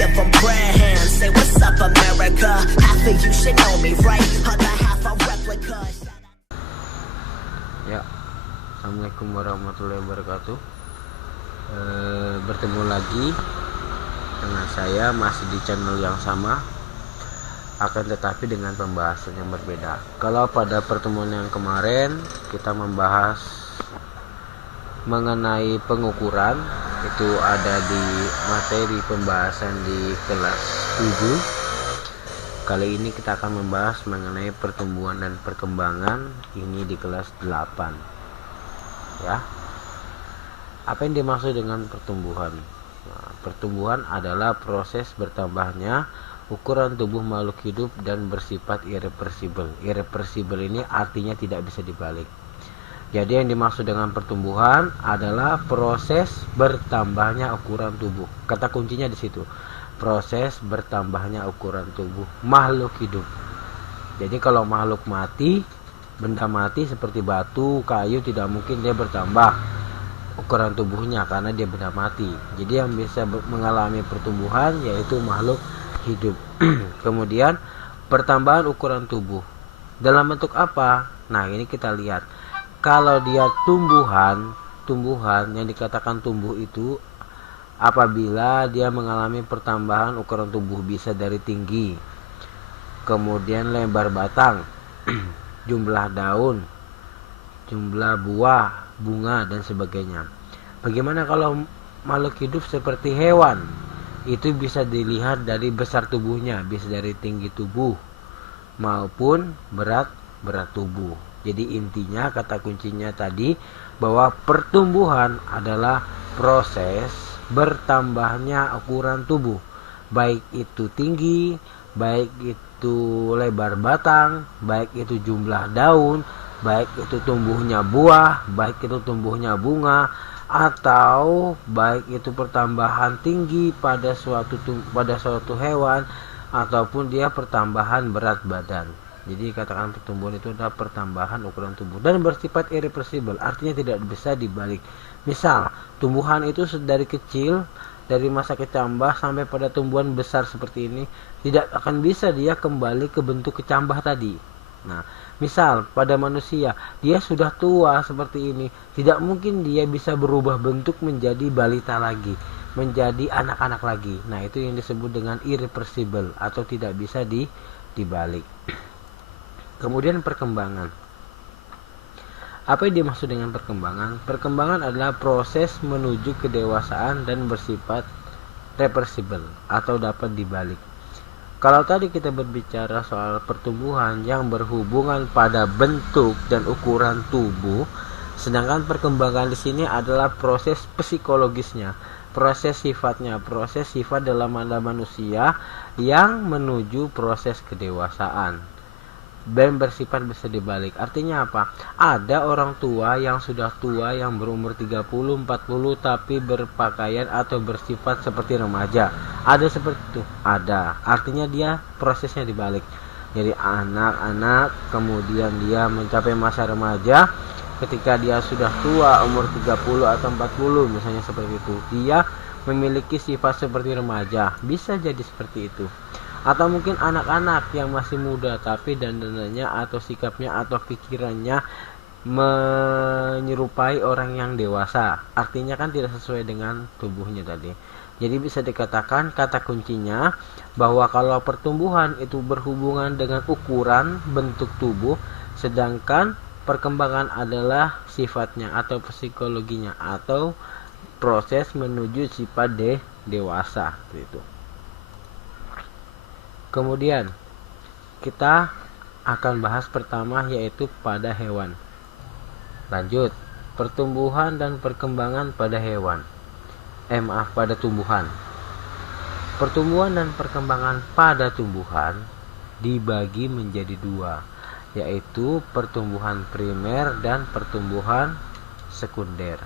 give them prayer hands. Say what's up America, half of you should know me right, other half a replica. Ya, assalamualaikum warahmatullahi wabarakatuh. Bertemu lagi dengan saya masih di channel yang sama, akan tetapi dengan pembahasan yang berbeda. Kalau pada pertemuan yang kemarin kita membahas mengenai pengukuran, itu ada di materi pembahasan di kelas 7. Kali ini kita akan membahas mengenai pertumbuhan dan perkembangan, ini di kelas 8. Ya. Apa yang dimaksud dengan pertumbuhan? Nah, pertumbuhan adalah proses bertambahnya ukuran tubuh makhluk hidup dan bersifat irreversibel. Irreversibel ini artinya tidak bisa dibalik. Jadi yang dimaksud dengan pertumbuhan adalah proses bertambahnya ukuran tubuh. Kata kuncinya di situ. Proses bertambahnya ukuran tubuh makhluk hidup. Jadi kalau makhluk mati, benda mati seperti batu, kayu, tidak mungkin dia bertambah ukuran tubuhnya karena dia benda mati. Jadi yang bisa mengalami pertumbuhan yaitu makhluk hidup. Kemudian pertambahan ukuran tubuh dalam bentuk apa? Nah, ini kita lihat. Kalau dia tumbuhan yang dikatakan tumbuh itu apabila dia mengalami pertambahan ukuran tubuh, bisa dari tinggi, kemudian lebar batang, jumlah daun, jumlah buah, bunga, dan sebagainya. Bagaimana kalau makhluk hidup seperti hewan? Itu bisa dilihat dari besar tubuhnya, bisa dari tinggi tubuh maupun berat tubuh. Jadi intinya kata kuncinya tadi bahwa pertumbuhan adalah proses bertambahnya ukuran tubuh, baik itu tinggi, baik itu lebar batang, baik itu jumlah daun, baik itu tumbuhnya buah, baik itu tumbuhnya bunga, atau baik itu pertambahan tinggi pada suatu hewan, ataupun dia pertambahan berat badan. Jadi katakan pertumbuhan itu adalah pertambahan ukuran tubuh dan bersifat irreversibel, artinya tidak bisa dibalik. Misal tumbuhan itu dari kecil, dari masa kecambah sampai pada tumbuhan besar seperti ini, tidak akan bisa dia kembali ke bentuk kecambah tadi. Nah, misal pada manusia, dia sudah tua seperti ini, tidak mungkin dia bisa berubah bentuk menjadi balita lagi, menjadi anak-anak lagi. Nah, itu yang disebut dengan irreversible atau tidak bisa dibalik. Kemudian perkembangan. Apa yang dimaksud dengan perkembangan? Perkembangan adalah proses menuju kedewasaan dan bersifat reversible atau dapat dibalik. Kalau tadi kita berbicara soal pertumbuhan yang berhubungan pada bentuk dan ukuran tubuh, sedangkan perkembangan di sini adalah proses psikologisnya, proses sifatnya, proses sifat dalam manusia yang menuju proses kedewasaan dan bersifat bisa dibalik. Artinya apa? Ada orang tua yang sudah tua, yang berumur 30, 40 tapi berpakaian atau bersifat seperti remaja. Ada seperti itu? Ada. Artinya dia prosesnya dibalik. Jadi anak-anak, kemudian dia mencapai masa remaja, ketika dia sudah tua, umur 30 atau 40 misalnya seperti itu, dia memiliki sifat seperti remaja. Bisa jadi seperti itu. Atau mungkin anak-anak yang masih muda tapi dandanannya atau sikapnya atau pikirannya menyerupai orang yang dewasa, artinya kan tidak sesuai dengan tubuhnya tadi. Jadi bisa dikatakan kata kuncinya bahwa kalau pertumbuhan itu berhubungan dengan ukuran bentuk tubuh, sedangkan perkembangan adalah sifatnya atau psikologinya atau proses menuju sifat dewasa gitu. Kemudian kita akan bahas pertama yaitu pada hewan. Lanjut, pertumbuhan dan perkembangan pada hewan. Pada tumbuhan. Pertumbuhan dan perkembangan pada tumbuhan dibagi menjadi dua, yaitu pertumbuhan primer dan pertumbuhan sekunder.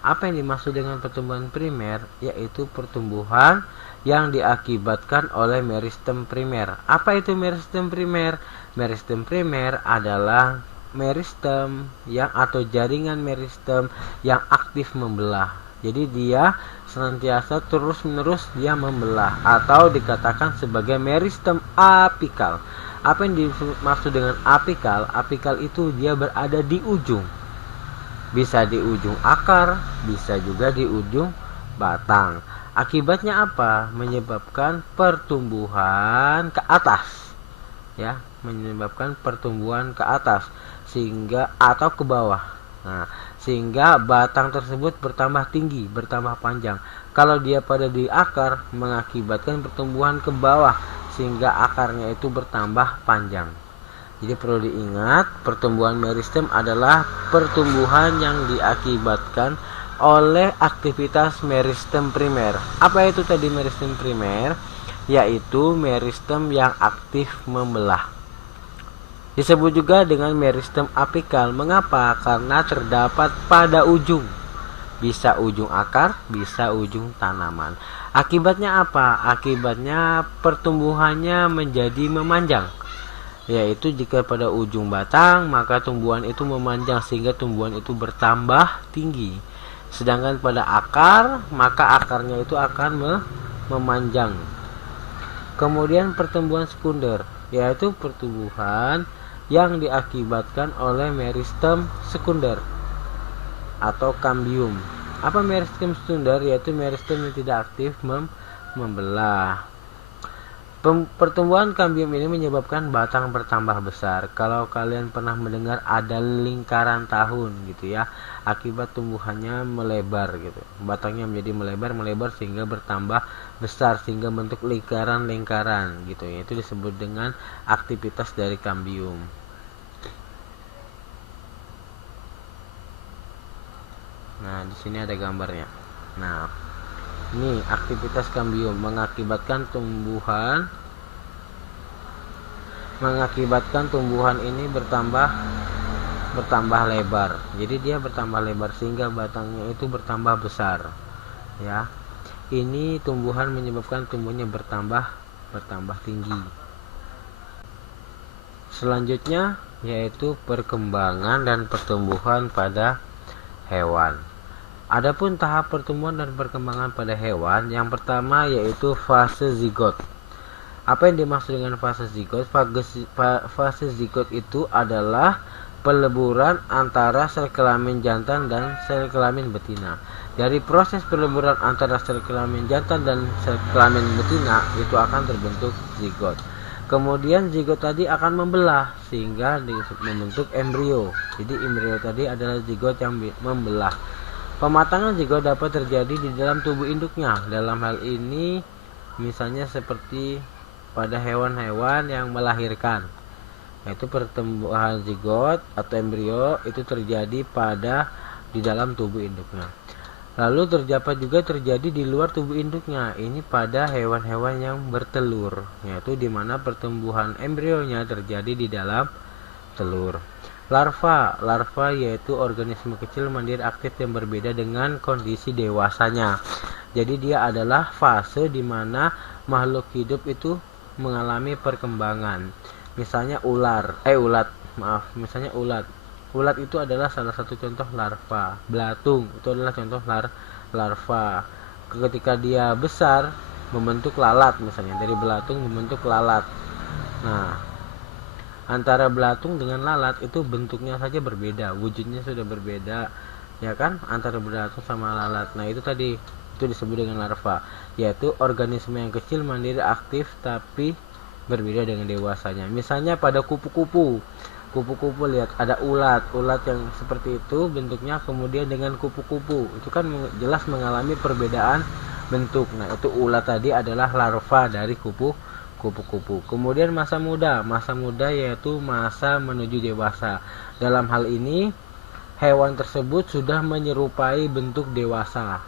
Apa yang dimaksud dengan pertumbuhan primer? Yaitu pertumbuhan yang diakibatkan oleh meristem primer. Apa itu meristem primer? Meristem primer adalah meristem yang atau jaringan meristem yang aktif membelah, Jadi dia senantiasa terus-menerus dia membelah, atau dikatakan sebagai meristem apikal. Apa yang dimaksud dengan apikal? Apikal itu dia berada di ujung. Bisa di ujung akar, bisa juga di ujung batang. Akibatnya apa? Menyebabkan pertumbuhan ke atas. Ya, menyebabkan pertumbuhan ke atas sehingga atau ke bawah. Nah, sehingga batang tersebut bertambah tinggi, bertambah panjang. Kalau dia pada di akar, mengakibatkan pertumbuhan ke bawah sehingga akarnya itu bertambah panjang. Jadi perlu diingat, pertumbuhan meristem adalah pertumbuhan yang diakibatkan oleh aktivitas meristem primer. Apa itu tadi meristem primer? Yaitu meristem yang aktif membelah. Disebut juga dengan meristem apikal. Mengapa? Karena terdapat pada ujung. Bisa ujung akar, bisa ujung tanaman. Akibatnya apa? Akibatnya pertumbuhannya menjadi memanjang. Yaitu jika pada ujung batang, maka tumbuhan itu memanjang sehingga tumbuhan itu bertambah tinggi. Sedangkan pada akar, maka akarnya itu akan memanjang. Kemudian pertumbuhan sekunder, yaitu pertumbuhan yang diakibatkan oleh meristem sekunder atau kambium. Apa meristem sekunder? Yaitu meristem yang tidak aktif membelah. Pertumbuhan kambium ini menyebabkan batang bertambah besar. Kalau kalian pernah mendengar ada lingkaran tahun gitu ya, akibat tumbuhannya melebar gitu. Batangnya menjadi melebar sehingga bertambah besar sehingga bentuk lingkaran-lingkaran gitu ya. Itu disebut dengan aktivitas dari kambium. Nah, di sini ada gambarnya. Nah, ini aktivitas kambium mengakibatkan tumbuhan ini bertambah lebar. Jadi dia bertambah lebar sehingga batangnya itu bertambah besar. Ya. Ini tumbuhan menyebabkan tumbuhnya bertambah tinggi. Selanjutnya yaitu perkembangan dan pertumbuhan pada hewan. Adapun tahap pertumbuhan dan perkembangan pada hewan, yang pertama yaitu fase zigot. Apa yang dimaksud dengan fase zigot? Fase zigot itu adalah peleburan antara sel kelamin jantan dan sel kelamin betina. Dari proses peleburan antara sel kelamin jantan dan sel kelamin betina itu akan terbentuk zigot. Kemudian zigot tadi akan membelah sehingga membentuk embrio. Jadi embrio tadi adalah zigot yang membelah. Pematangan zigot dapat terjadi di dalam tubuh induknya. Dalam hal ini misalnya seperti pada hewan-hewan yang melahirkan. Yaitu pertumbuhan zigot atau embrio itu terjadi di dalam tubuh induknya. Lalu terdapat juga terjadi di luar tubuh induknya. Ini pada hewan-hewan yang bertelur, yaitu di mana pertumbuhan embrionya terjadi di dalam telur. Larva yaitu organisme kecil mandiri aktif yang berbeda dengan kondisi dewasanya. Jadi dia adalah fase di mana makhluk hidup itu mengalami perkembangan. Misalnya ulat. Ulat itu adalah salah satu contoh larva. Belatung itu adalah contoh larva. Ketika dia besar membentuk lalat, misalnya dari belatung membentuk lalat. Nah, antara belatung dengan lalat itu bentuknya saja berbeda, wujudnya sudah berbeda, ya kan, antara belatung sama lalat. Nah, itu tadi itu disebut dengan larva, yaitu organisme yang kecil mandiri aktif tapi berbeda dengan dewasanya. Misalnya pada kupu-kupu, lihat ada ulat yang seperti itu bentuknya, kemudian dengan kupu-kupu itu kan jelas mengalami perbedaan bentuk. Nah, itu ulat tadi adalah larva dari kupu-kupu. Kemudian masa muda yaitu masa menuju dewasa. Dalam hal ini hewan tersebut sudah menyerupai bentuk dewasa.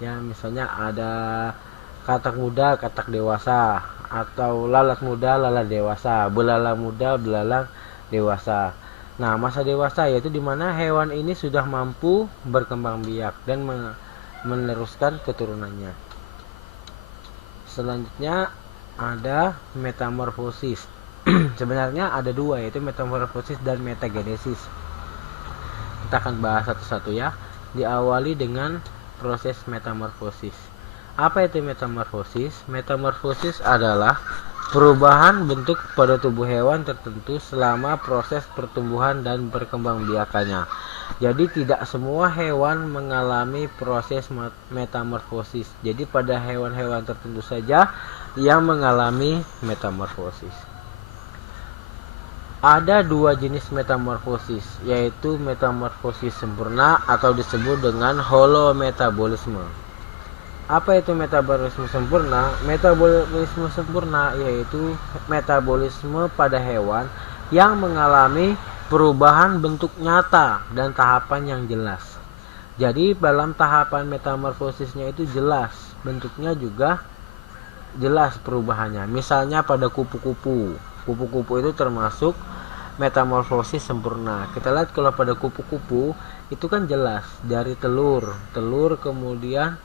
Ya, misalnya ada katak muda, katak dewasa, atau lalat muda, lalat dewasa, belalang muda, belalang dewasa. Nah, masa dewasa yaitu dimana hewan ini sudah mampu berkembang biak dan meneruskan keturunannya. Selanjutnya ada metamorfosis. Sebenarnya ada dua, yaitu metamorfosis dan metagenesis. Kita akan bahas satu-satu ya. Diawali dengan proses metamorfosis. Apa itu metamorfosis? Metamorfosis adalah perubahan bentuk pada tubuh hewan tertentu selama proses pertumbuhan dan berkembangbiakannya. Jadi tidak semua hewan mengalami proses metamorfosis. Jadi pada hewan-hewan tertentu saja yang mengalami metamorfosis. Ada dua jenis metamorfosis, yaitu metamorfosis sempurna atau disebut dengan holometabolisme. Apa itu metabolisme sempurna? Metabolisme sempurna yaitu metabolisme pada hewan yang mengalami perubahan bentuk nyata dan tahapan yang jelas. Jadi dalam tahapan metamorfosisnya itu jelas, bentuknya juga jelas perubahannya. Misalnya pada kupu-kupu. Kupu-kupu itu termasuk metamorfosis sempurna. Kita lihat kalau pada kupu-kupu itu kan jelas dari telur kemudian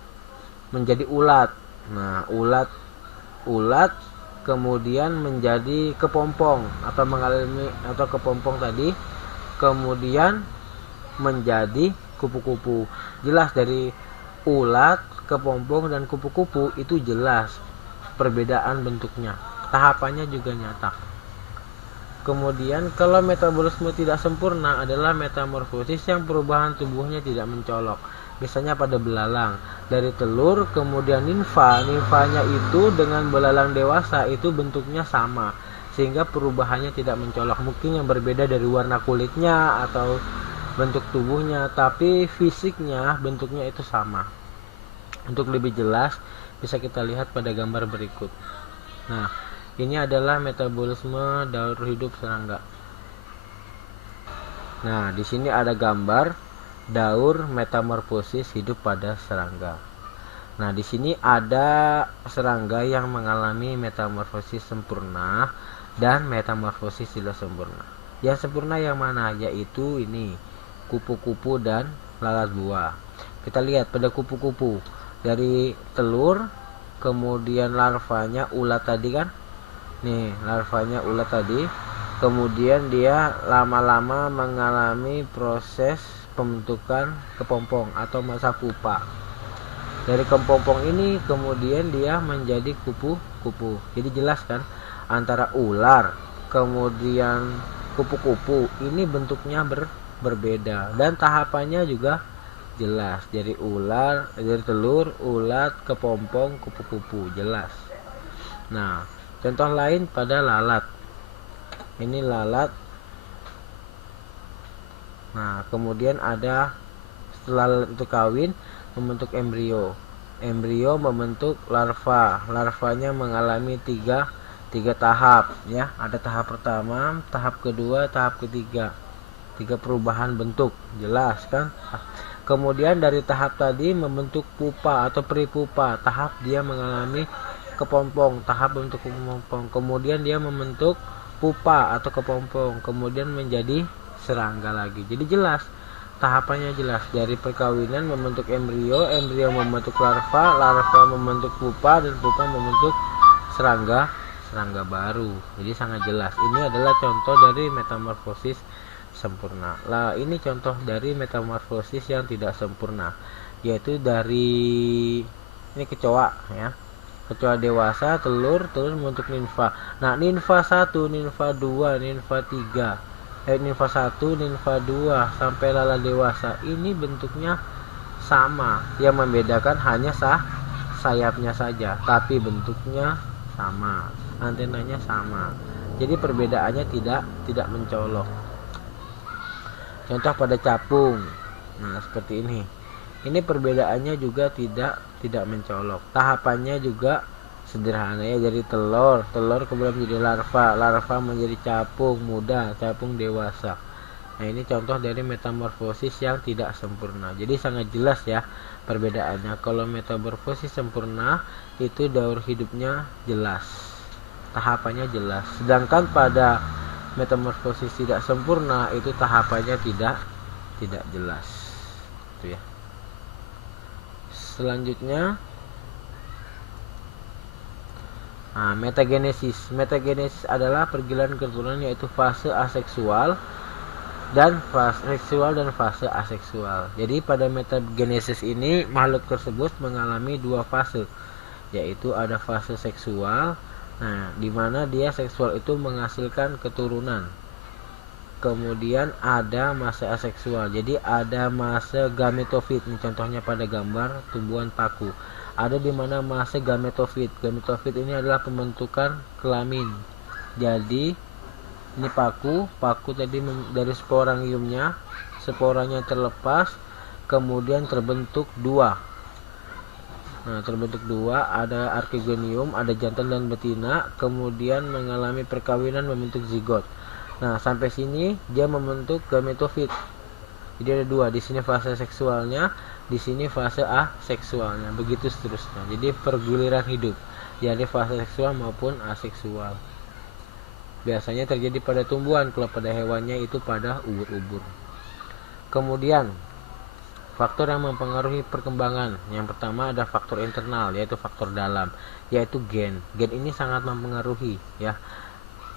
menjadi ulat. Nah, ulat kemudian menjadi kepompong atau mengalami atau kepompong tadi kemudian menjadi kupu-kupu. Jelas dari ulat, kepompong dan kupu-kupu itu jelas perbedaan bentuknya. Tahapannya juga nyata. Kemudian kalau metabolisme tidak sempurna adalah metamorfosis yang perubahan tubuhnya tidak mencolok. Misalnya pada belalang, dari telur kemudian nimfanya itu dengan belalang dewasa itu bentuknya sama, sehingga perubahannya tidak mencolok. Mungkin yang berbeda dari warna kulitnya atau bentuk tubuhnya, tapi fisiknya bentuknya itu sama. Untuk lebih jelas bisa kita lihat pada gambar berikut. Nah, ini adalah metabolisme daur hidup serangga. Nah, di sini ada gambar daur metamorfosis hidup pada serangga. Nah, di sini ada serangga yang mengalami metamorfosis sempurna dan metamorfosis tidak sempurna. Yang sempurna yang mana? Yaitu ini, kupu-kupu dan lalat buah. Kita lihat pada kupu-kupu, dari telur kemudian larvanya ulat tadi kan. Nih, larvanya ulat tadi. Kemudian dia lama-lama mengalami proses pembentukan kepompong atau masa pupa. Dari kepompong ini kemudian dia menjadi kupu-kupu. Jadi jelas kan antara ular kemudian kupu-kupu ini bentuknya berbeda dan tahapannya juga jelas. Dari telur, ulat, kepompong, kupu-kupu, jelas. Nah, contoh lain pada lalat. Ini lalat. Nah, kemudian ada setelah lalat itu kawin membentuk embrio. Embrio membentuk larva. Larvanya mengalami tiga tahap ya. Ada tahap pertama, tahap kedua, tahap ketiga. 3 perubahan bentuk, jelas kan? Kemudian dari tahap tadi membentuk pupa atau peripupa. Tahap dia mengalami kepompong, tahap bentuk kepompong. Kemudian dia membentuk pupa atau kepompong, kemudian menjadi serangga lagi. Jadi jelas tahapannya, jelas dari perkawinan membentuk embrio membentuk larva membentuk pupa, dan pupa membentuk serangga baru. Jadi sangat jelas. Ini adalah contoh dari metamorfosis sempurna. Lah, ini contoh dari metamorfosis yang tidak sempurna, yaitu dari ini kecoa ya. Kecoa dewasa, telur membentuk nimfa. Nah, nimfa 1, nimfa 2, nimfa 3, nimfa 1, nimfa 2 sampai lalat dewasa ini bentuknya sama. Yang membedakan hanya sayapnya saja, tapi bentuknya sama, antenanya sama. Jadi perbedaannya tidak mencolok. Contoh pada capung. Nah, seperti ini. Ini perbedaannya juga tidak mencolok. Tahapannya juga sederhana ya, dari telur kemudian menjadi larva menjadi capung muda, capung dewasa. Nah, ini contoh dari metamorfosis yang tidak sempurna. Jadi sangat jelas ya perbedaannya. Kalau metamorfosis sempurna itu daur hidupnya jelas, tahapannya jelas. Sedangkan pada metamorfosis tidak sempurna itu tahapannya tidak jelas. Itu ya. Selanjutnya metagenesis. Metagenesis adalah pergilan keturunan, yaitu fase aseksual dan fase seksual dan fase aseksual. Jadi pada metagenesis ini makhluk tersebut mengalami dua fase, yaitu ada fase seksual, di mana dia seksual itu menghasilkan keturunan. Kemudian ada masa aseksual, jadi ada masa gametofit, contohnya pada gambar tumbuhan paku. Ada di mana masa gametofit. Gametofit ini adalah pembentukan kelamin. Jadi ini paku tadi dari sporangiumnya, sporanya terlepas, kemudian terbentuk dua. Terbentuk dua, ada archegonium, ada jantan dan betina, kemudian mengalami perkawinan membentuk zigot. Sampai sini dia membentuk gametofit. Jadi ada dua, di sini fase seksualnya, di sini fase aseksualnya, begitu seterusnya. Jadi perguliran hidup, jadi fase seksual maupun aseksual. Biasanya terjadi pada tumbuhan, kalau pada hewannya itu pada ubur-ubur. Kemudian faktor yang mempengaruhi perkembangan, yang pertama ada faktor internal, yaitu faktor dalam, yaitu gen. Gen ini sangat mempengaruhi, ya.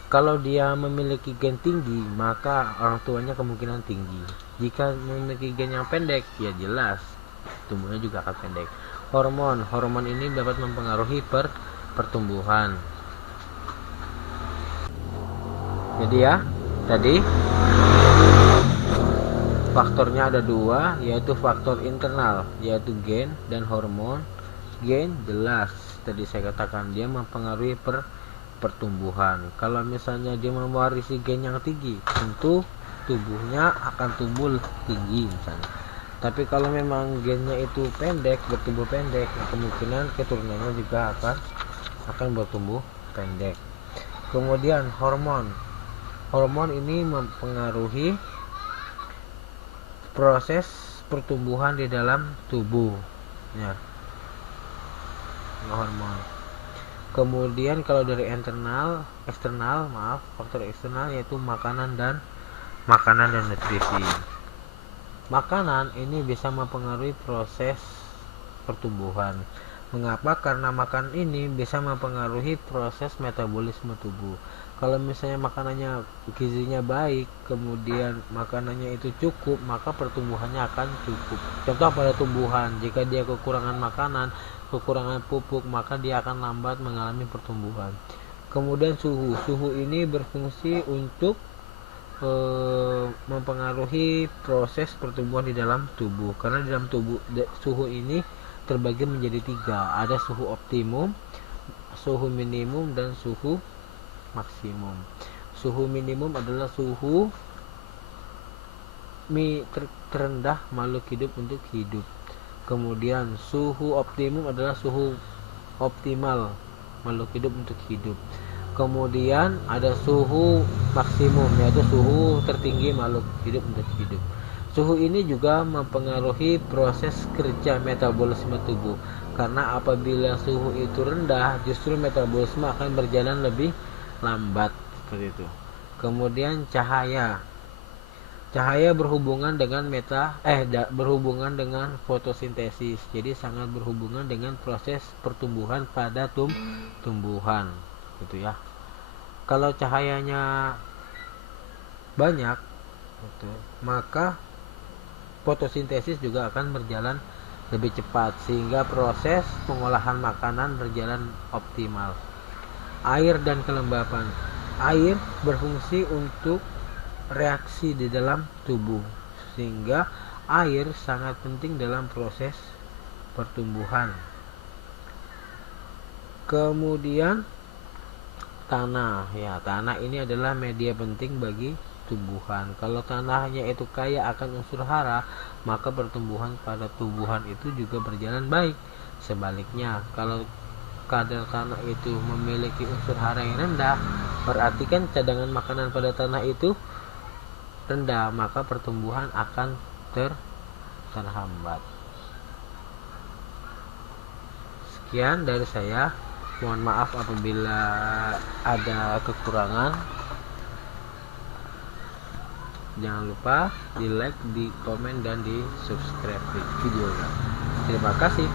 Kalau dia memiliki gen tinggi, maka orang tuanya kemungkinan tinggi. Jika memiliki gen yang pendek, ya jelas tumbuhnya juga akan pendek. Hormon ini dapat mempengaruhi pertumbuhan. Jadi tadi faktornya ada dua, yaitu faktor internal, yaitu gen dan hormon. Gen jelas, tadi saya katakan dia mempengaruhi pertumbuhan. Kalau misalnya dia mewarisi gen yang tinggi, tentu tubuhnya akan tumbuh tinggi misalnya. Tapi kalau memang gennya itu pendek, bertumbuh pendek, kemungkinan keturunannya juga akan bertumbuh pendek. Kemudian hormon ini mempengaruhi proses pertumbuhan di dalam tubuh, ya. Hormon. Kemudian kalau dari eksternal, faktor eksternal yaitu makanan dan nutrisi. Makanan ini bisa mempengaruhi proses pertumbuhan. Mengapa? Karena makanan ini bisa mempengaruhi proses metabolisme tubuh. Kalau misalnya makanannya gizinya baik, kemudian makanannya itu cukup, maka pertumbuhannya akan cukup. Contoh pada tumbuhan, jika dia kekurangan makanan, kekurangan pupuk, maka dia akan lambat mengalami pertumbuhan. Kemudian suhu ini berfungsi untuk mempengaruhi proses pertumbuhan di dalam tubuh. Karena di dalam tubuh suhu ini terbagi menjadi tiga, ada suhu optimum, suhu minimum, dan suhu maksimum. Suhu minimum adalah suhu terendah makhluk hidup untuk hidup. Kemudian suhu optimum adalah suhu optimal makhluk hidup untuk hidup. Kemudian ada suhu maksimum, yaitu suhu tertinggi makhluk hidup untuk hidup. Suhu ini juga mempengaruhi proses kerja metabolisme tubuh. Karena apabila suhu itu rendah, justru metabolisme akan berjalan lebih lambat, seperti itu. Kemudian cahaya berhubungan dengan berhubungan dengan fotosintesis. Jadi sangat berhubungan dengan proses pertumbuhan pada tumbuhan, gitu ya. Kalau cahayanya banyak, gitu, maka fotosintesis juga akan berjalan lebih cepat, sehingga proses pengolahan makanan berjalan optimal. Air dan kelembapan. Air berfungsi untuk reaksi di dalam tubuh, sehingga air sangat penting dalam proses pertumbuhan. Kemudian tanah, ya, tanah ini adalah media penting bagi tumbuhan. Kalau tanahnya itu kaya akan unsur hara, maka pertumbuhan pada tumbuhan itu juga berjalan baik. Sebaliknya, kalau kadar tanah itu memiliki unsur hara yang rendah, berarti kan cadangan makanan pada tanah itu rendah, maka pertumbuhan akan terhambat. Sekian dari saya, mohon maaf apabila ada kekurangan. Jangan lupa di like, di komen, dan di subscribe videonya. Terima kasih.